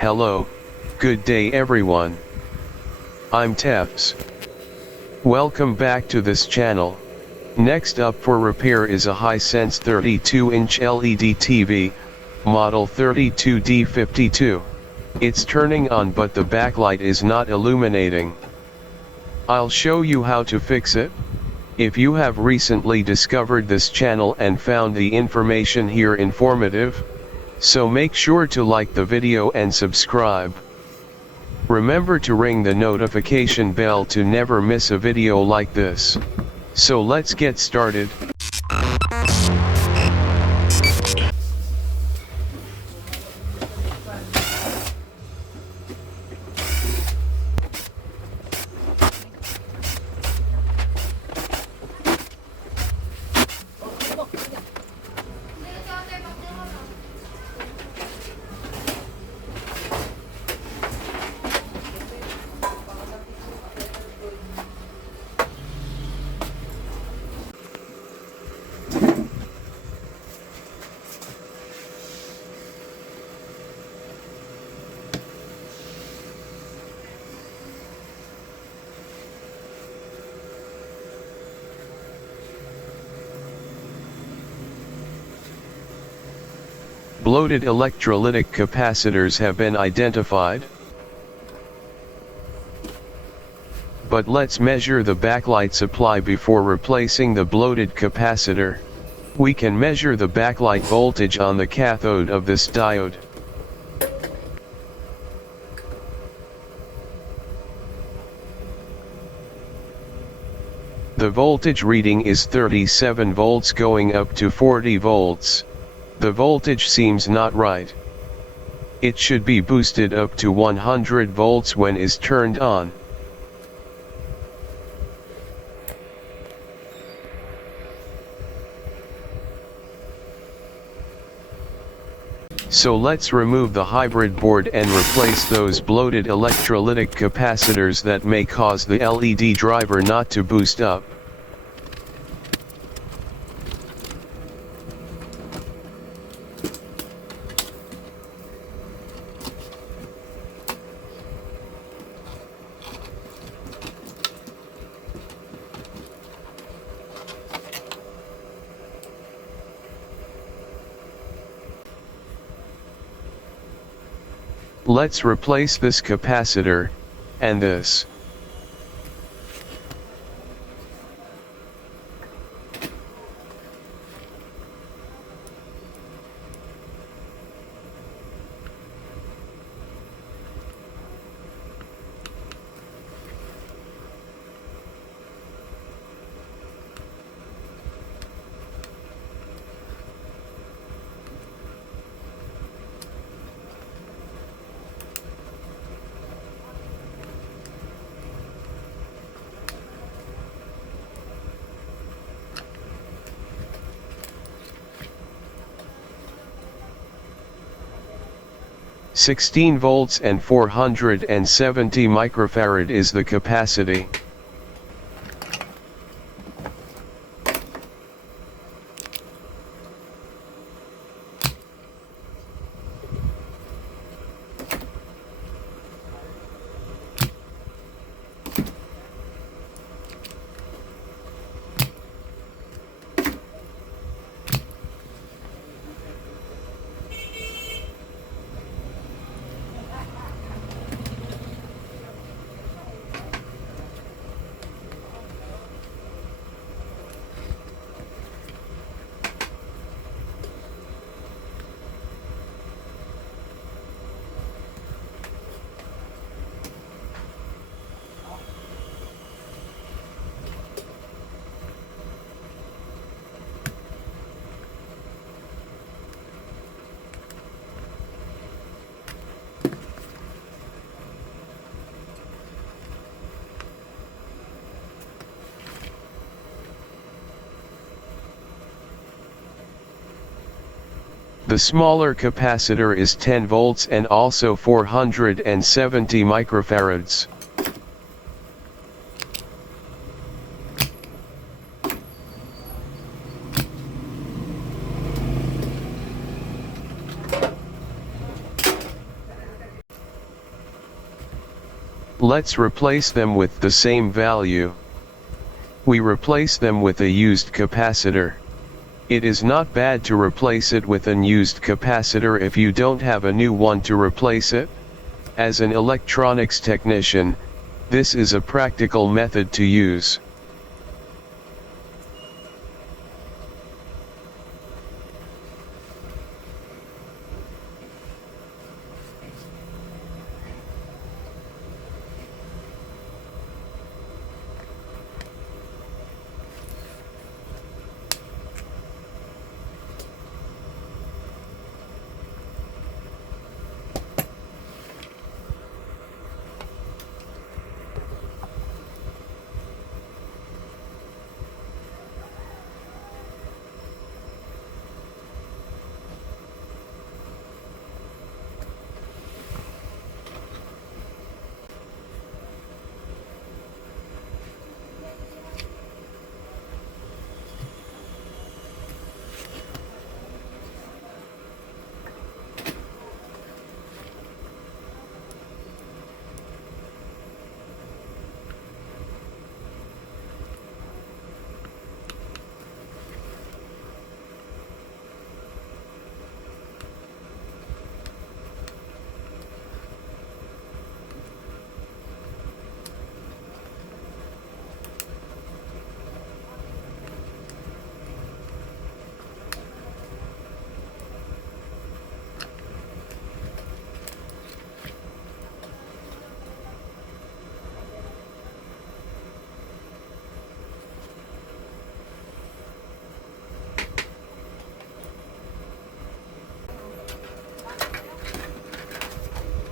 Hello, good day everyone. I'm Tefs. Welcome back to this channel. Next up for repair is a Hisense 32-inch LED TV, model 32D52. It's turning on but the backlight is not illuminating. I'll show you how to fix it. If you have recently discovered this channel and found the information here informative, so make sure to like the video and subscribe. Remember to ring the notification bell to never miss a video like this. So let's get started. Bloated electrolytic capacitors have been identified. But let's measure the backlight supply before replacing the bloated capacitor. We can measure the backlight voltage on the cathode of this diode. The voltage reading is 37 volts going up to 40 volts. The voltage seems not right. It should be boosted up to 100 volts when is turned on. So let's remove the hybrid board and replace those bloated electrolytic capacitors that may cause the LED driver not to boost up. Let's replace this capacitor, and this. "16 volts and 470 microfarad is the capacity. The smaller capacitor is 10 volts and also 470 microfarads. Let's replace them with the same value. We replace them with a used capacitor. It is not bad to replace it with an used capacitor if you don't have a new one to replace it. As an electronics technician, this is a practical method to use.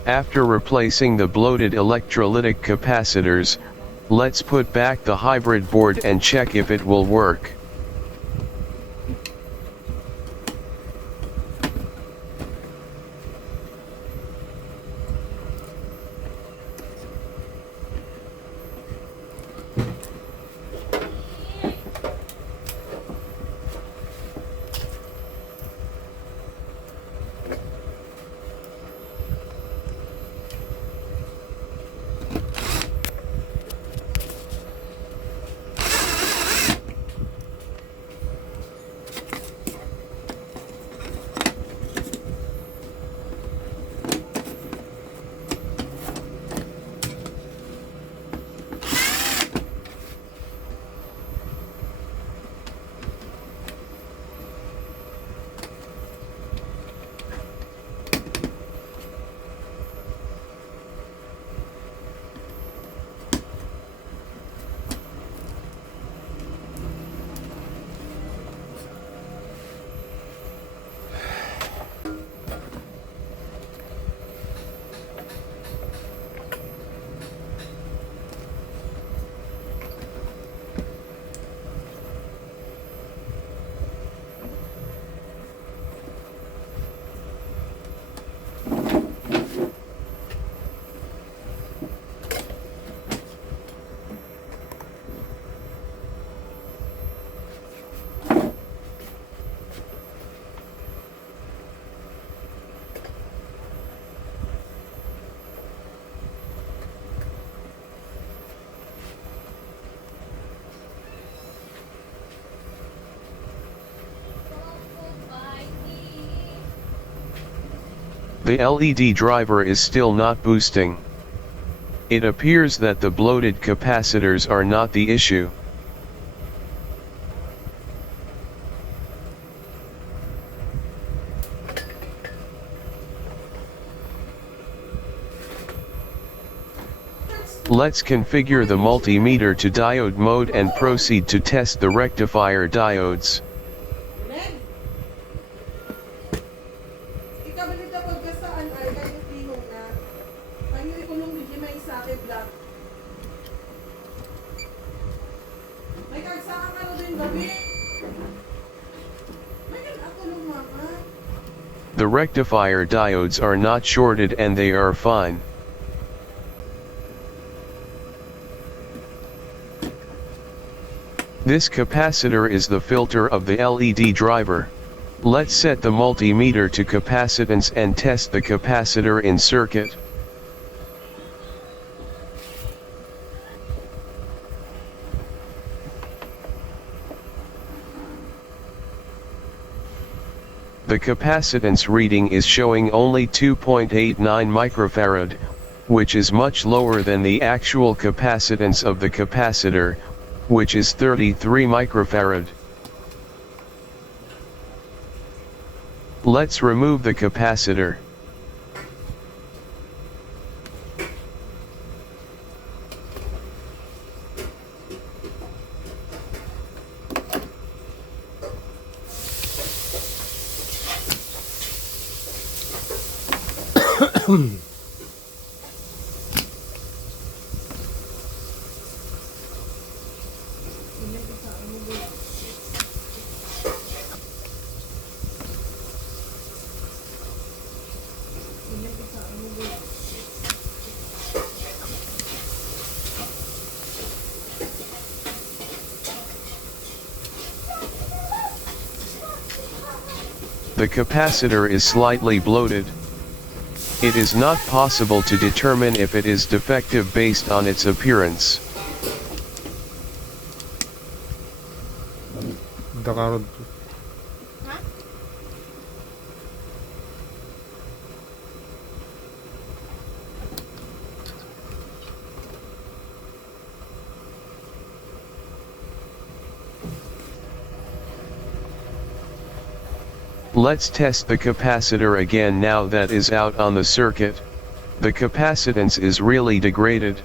After replacing the bloated electrolytic capacitors, let's put back the hybrid board and check if it will work. The LED driver is still not boosting. It appears that the bloated capacitors are not the issue. Let's configure the multimeter to diode mode and proceed to test the rectifier diodes. The rectifier diodes are not shorted and they are fine. This capacitor is the filter of the LED driver. Let's set the multimeter to capacitance and test the capacitor in circuit. The capacitance reading is showing only 2.89 microfarad, which is much lower than the actual capacitance of the capacitor, which is 33 microfarad. Let's remove the capacitor. The capacitor is slightly bloated. It is not possible to determine if it is defective based on its appearance. Let's test the capacitor again now that is out on the circuit. The capacitance is really degraded.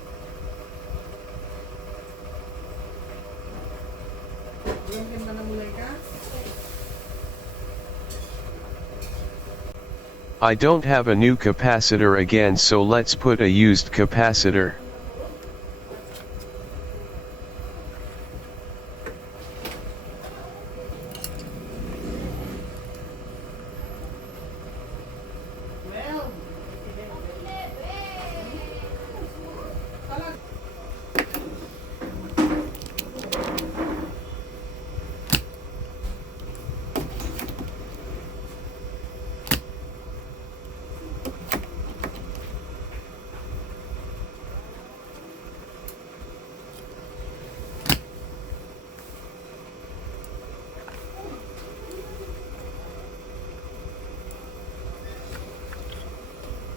I don't have a new capacitor again, so let's put a used capacitor.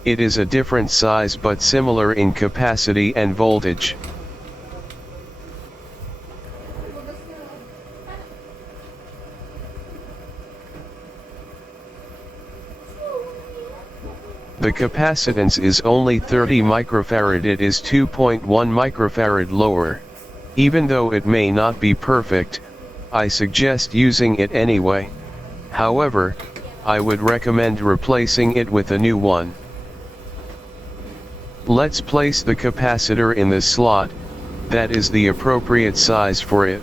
It is a different size but similar in capacity and voltage. The capacitance is only 30 microfarad. It is 2.1 microfarad lower. Even though it may not be perfect, I suggest using it anyway. However, I would recommend replacing it with a new one. Let's place the capacitor in the slot that is the appropriate size for it.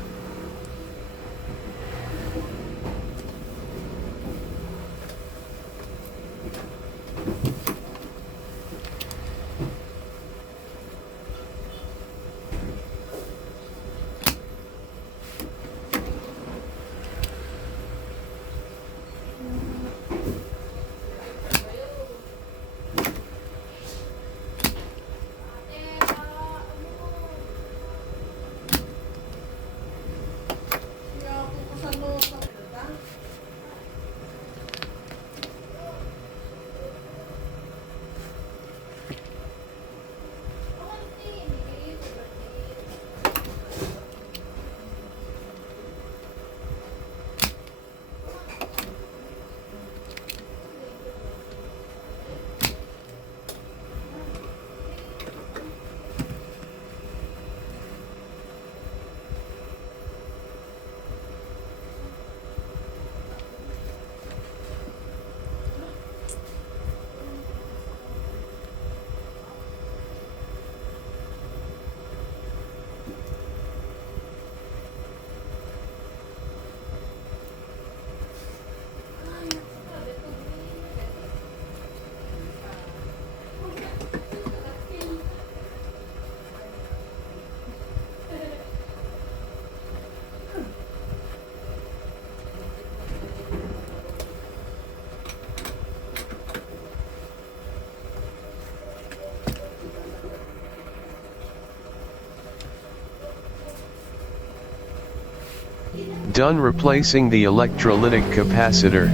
Done replacing the electrolytic capacitor.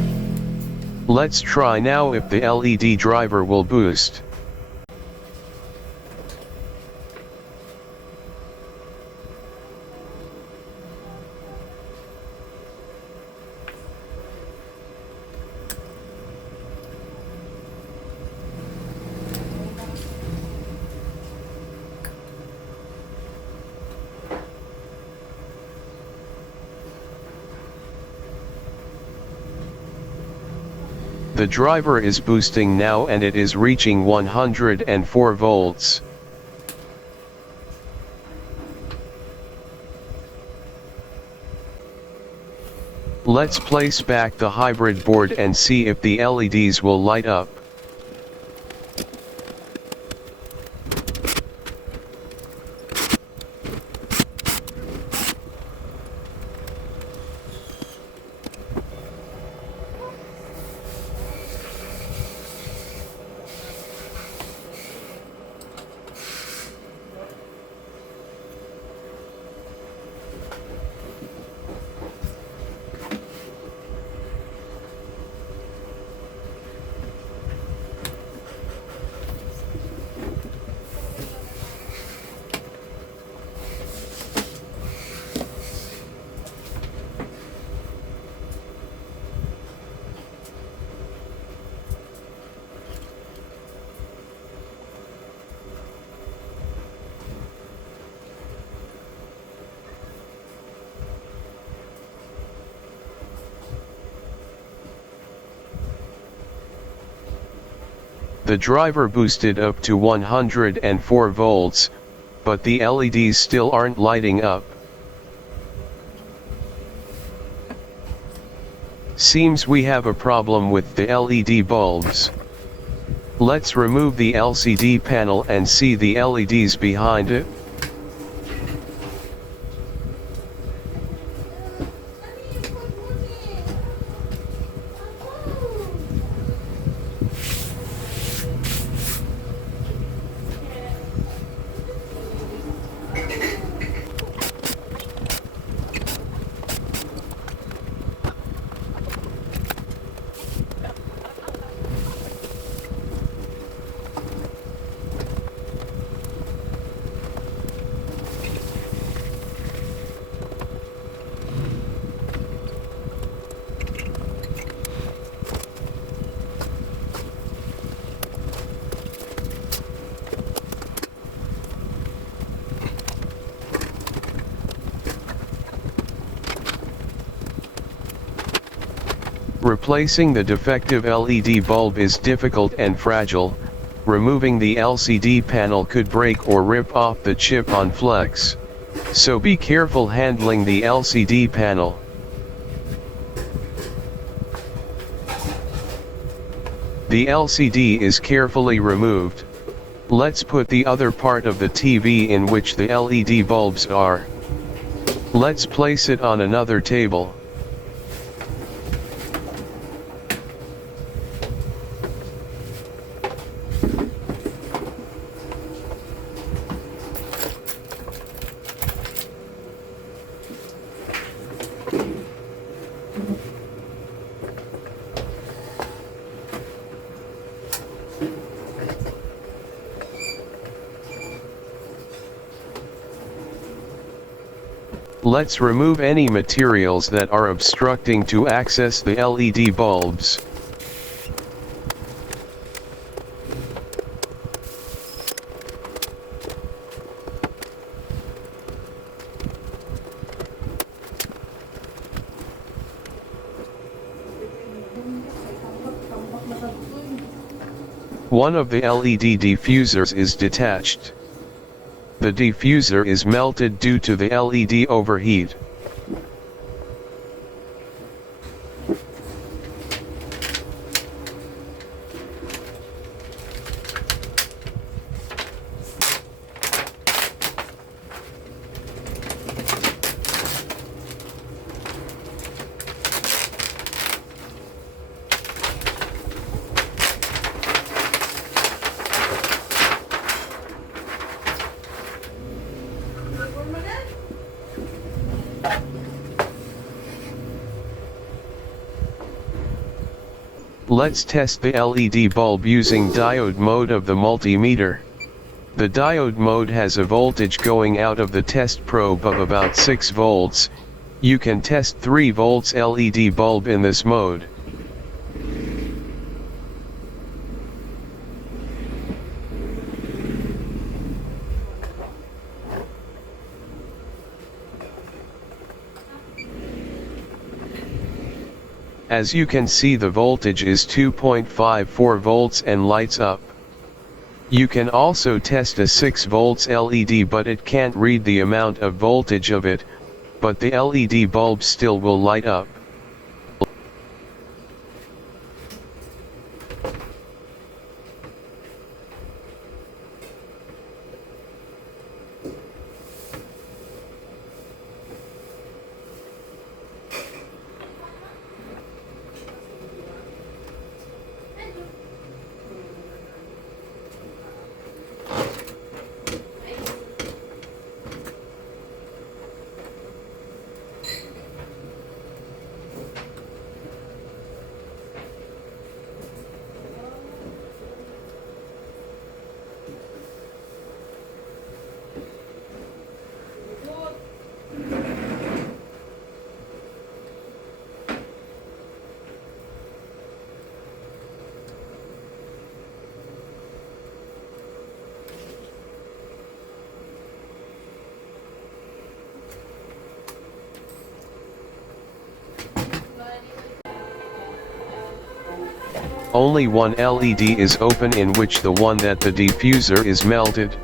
Let's try now if the LED driver will boost. The driver is boosting now and it is reaching 104 volts. Let's place back the hybrid board and see if the LEDs will light up. The driver boosted up to 104 volts, but the LEDs still aren't lighting up. Seems we have a problem with the LED bulbs. Let's remove the LCD panel and see the LEDs behind it. Replacing the defective LED bulb is difficult and fragile. Removing the LCD panel could break or rip off the chip on flex. So be careful handling the LCD panel. The LCD is carefully removed. Let's put the other part of the TV in which the LED bulbs are. Let's place it on another table. Let's remove any materials that are obstructing to access the LED bulbs. One of the LED diffusers is detached. The diffuser is melted due to the LED overheat. Let's test the LED bulb using diode mode of the multimeter. The diode mode has a voltage going out of the test probe of about 6 volts. You can test 3 volts LED bulb in this mode. As you can see, the voltage is 2.54 volts and lights up. You can also test a 6 volts LED, but it can't read the amount of voltage of it, but the LED bulb still will light up. Only one LED is open, in which the one that the diffuser is melted.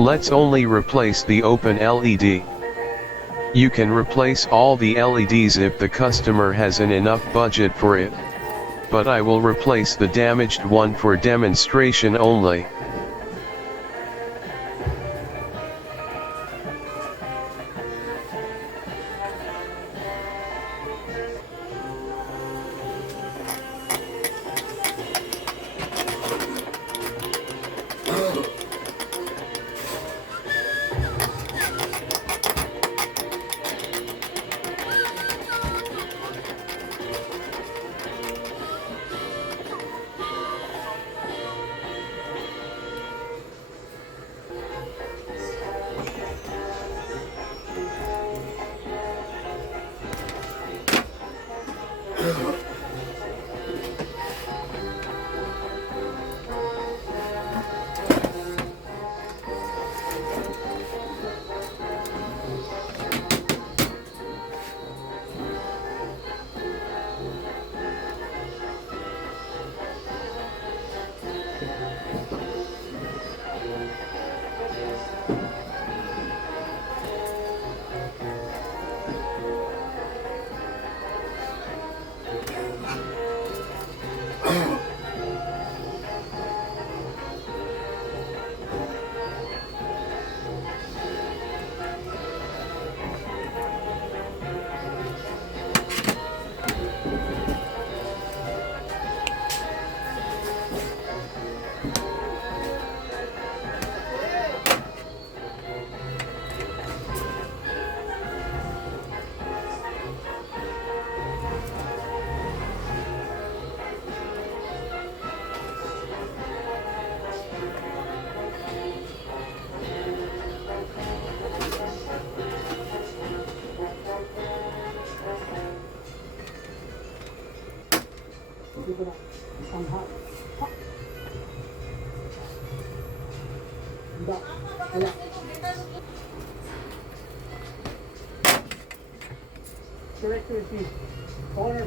Let's only replace the open LED. You can replace all the LEDs if the customer has an enough budget for it, but I will replace the damaged one for demonstration only.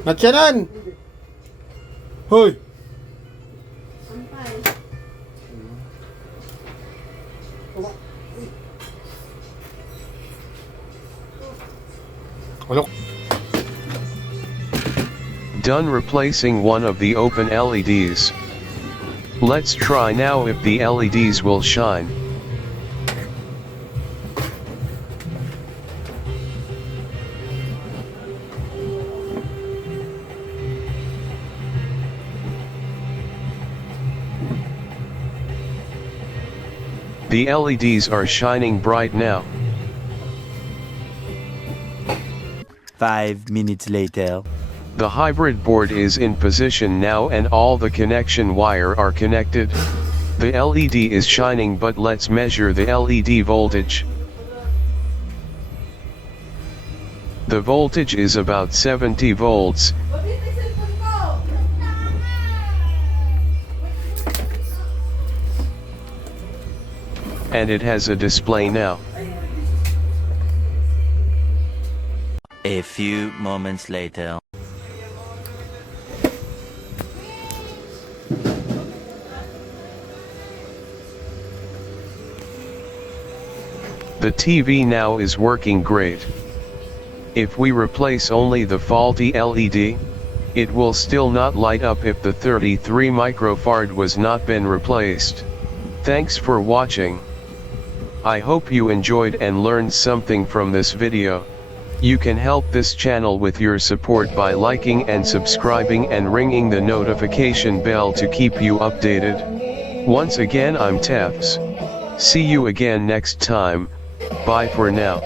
Natyanan! Hoy! Alok. Done replacing one of the open LEDs. Let's try now if the LEDs will shine. The LEDs are shining bright now. 5 minutes later. The hybrid board is in position now and all the connection wire are connected. The LED is shining, but let's measure the LED voltage. The voltage is about 70 volts. And it has a display now. A few moments later. The TV now is working great. If we replace only the faulty LED, it will still not light up if the 33 microfarad was not been replaced. Thanks for watching. I hope you enjoyed and learned something from this video. You can help this channel with your support by liking and subscribing and ringing the notification bell to keep you updated. Once again, I'm Tefs. See you again next time. Bye for now.